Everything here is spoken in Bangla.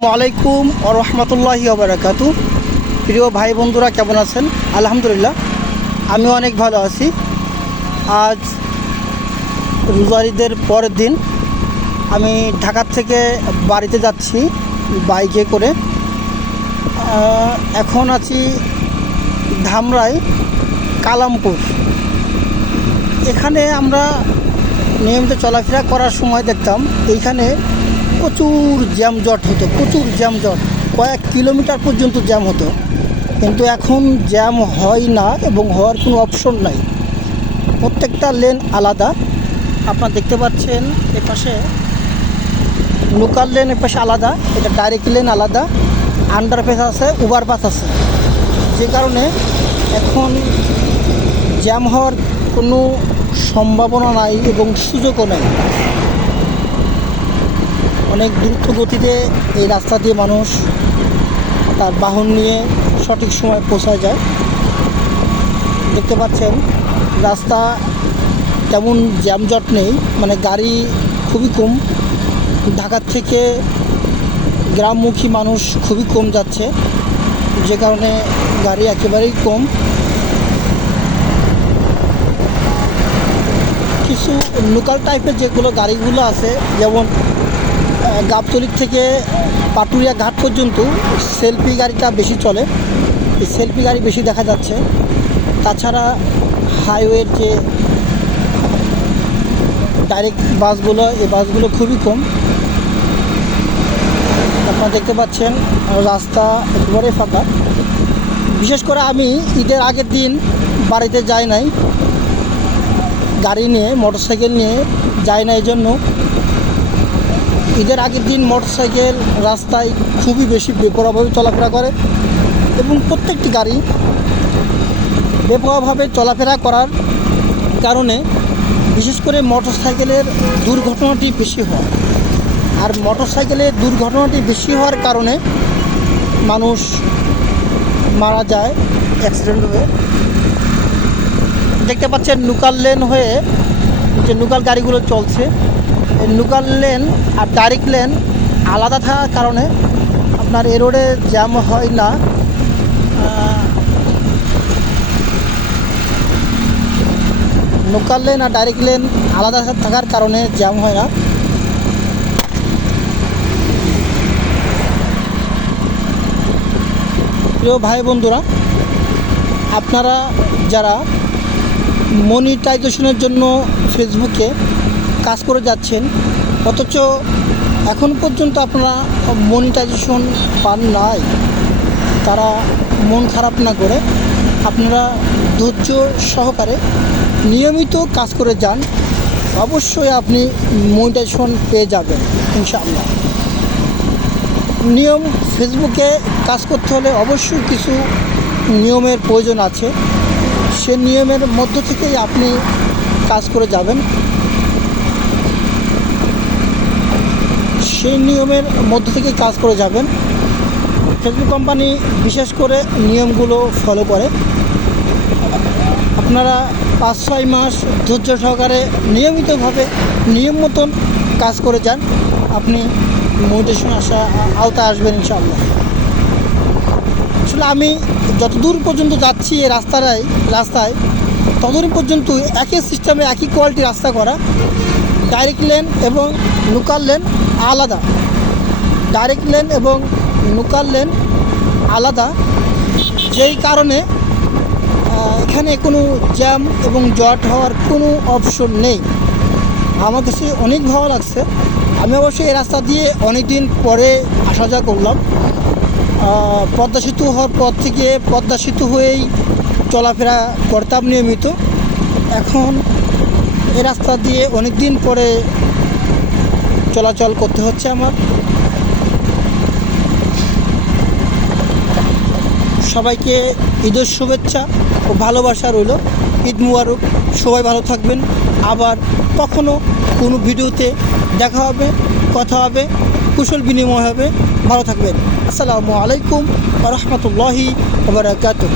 আলাইকুম রহমতুল্লাহি ওবরাকাতু প্রিয় ভাই বন্ধুরা, কেমন আছেন? আলহামদুলিল্লাহ আমি অনেক ভালো আছি। আজ রোজারিদের পরের দিন আমি ঢাকার থেকে বাড়িতে যাচ্ছি, বাইকে করে। এখন আছি ধামরাই, কালামপুর। এখানে আমরা নিয়মিত চলাফেরা করার সময় দেখতাম, এইখানে প্রচুর জ্যামজট হতো, প্রচুর জ্যামজট। কয়েক কিলোমিটার পর্যন্ত জ্যাম হতো। কিন্তু এখন জ্যাম হয় না এবং হওয়ার কোনো অপশন নাই। প্রত্যেকটা লেন আলাদা। আপনারা দেখতে পাচ্ছেন এপাশে লোকাল লেন এপাশে আলাদা, এটা ডাইরেক্ট লেন আলাদা। আন্ডারপাস আছে ওভারপাস আছে। যে কারণে এখন জ্যাম হওয়ার কোনো সম্ভাবনা নাই এবং সুযোগও নেই। অনেক দ্রুত গতিতে এই রাস্তা দিয়ে মানুষ তার বাহন নিয়ে সঠিক সময় পৌঁছায় যায়। দেখতে পাচ্ছেন, রাস্তা তেমন জ্যামজট নেই মানে গাড়ি খুবই কম। ঢাকার থেকে গ্রামমুখী মানুষ খুবই কম যাচ্ছে, যে কারণে গাড়ি একেবারেই কম। কিছু লোকাল টাইপের যেগুলো গাড়িগুলো আছে, যেমন আহ, গাবতলির থেকে পাটুরিয়া ঘাট পর্যন্ত সেলফি গাড়িটা বেশি চলে। এই সেলফি গাড়ি বেশি দেখা যাচ্ছে। তাছাড়া হাইওয়ের যে ডাইরেক্ট বাসগুলো এই বাসগুলো খুবই কম। আপনারা দেখতে পাচ্ছেন রাস্তা একেবারে ফাঁকা। বিশেষ করে আমি ঈদের আগের দিন বাড়িতে যাই নাই। গাড়ি নিয়ে মোটরসাইকেল নিয়ে যাই না এই জন্য ঈদের আগের দিন মোটরসাইকেল রাস্তায় খুবই বেশি বেপরোয়াভাবে চলাফেরা করে এবং প্রত্যেকটি গাড়ি বেপরোয়াভাবে চলাফেরা করার কারণে বিশেষ করে মোটরসাইকেলের দুর্ঘটনাটি বেশি হয়। আর মোটরসাইকেলের দুর্ঘটনাটি বেশি হওয়ার কারণে মানুষ মারা যায় অ্যাক্সিডেন্ট হয়ে। দেখতে পাচ্ছেন লোকাল লেন হয়ে যে লোকাল গাড়িগুলো চলছে লোকাল লেন আর ডাইরেক্ট লেন আলাদা থাকার কারণে আপনার এ রোডে জ্যাম হয় না। লোকাল লেন আর ডাইরেক্ট লেন আলাদা থাকার কারণে জ্যাম হয় না। প্রিয় ভাই বন্ধুরা, আপনারা যারা মনিটাইজেশনের জন্য ফেসবুকে কাজ করে যাচ্ছেন, অথচ এখন পর্যন্ত আপনারা মনিটাইজেশন পান নাই। তারা মন খারাপ না করে আপনারা ধৈর্য সহকারে নিয়মিত কাজ করে যান, অবশ্যই আপনি মনিটাইজেশন পেয়ে যাবেন, ইনশাআল্লাহ। নিয়ম ফেসবুকে কাজ করতে হলে অবশ্যই কিছু নিয়মের প্রয়োজন আছে। সে নিয়মের মধ্য থেকেই আপনি কাজ করে যাবেন। সেই নিয়মের মধ্য থেকে কাজ করে যাবেন। ফেসবুক কোম্পানি বিশেষ করে নিয়মগুলো ফলো করে। আপনারা পাঁচ ছয় মাস ধৈর্য সহকারে নিয়মিতভাবে নিয়ম মতন কাজ করে যান। আপনি মোটিভেশন আসা আওতায় আসবেন ইনশাআল্লাহ। আসলে আমি যতদূর পর্যন্ত যাচ্ছি এই রাস্তাটায়, রাস্তায় ততদিন পর্যন্ত একই সিস্টেমে একই কোয়ালিটি রাস্তা করা। ডাইরেক্ট লেন এবং লোকাল লেন আলাদা। ডাইরেক্ট লেন এবং লোকাল লেন আলাদা। যেই কারণে এখানে কোনো জ্যাম এবং জট হওয়ার কোনো অপশন নেই। আমার কাছে অনেক ভালো লাগছে। আমি অবশ্যই এই রাস্তা দিয়ে অনেক দিন পরে আসা যাওয়া করলাম পদ্মা সেতু হওয়ার পর থেকে পদ্মা সেতু হয়েই চলাফেরা করতাম নিয়মিত। এখন এ রাস্তা দিয়ে অনেক দিন পরে চলাচল করতে হচ্ছে আমার। সবাইকে ঈদের শুভেচ্ছা ও ভালোবাসা রইল। ঈদ মুবারক, সবাই ভালো থাকবেন। আবার কখনো কোনো ভিডিওতে দেখা হবে, কথা হবে, কুশল বিনিময় হবে। ভালো থাকবেন। আসসালামু আলাইকুম রহমতুল্লাহি ওবরাকাতুহ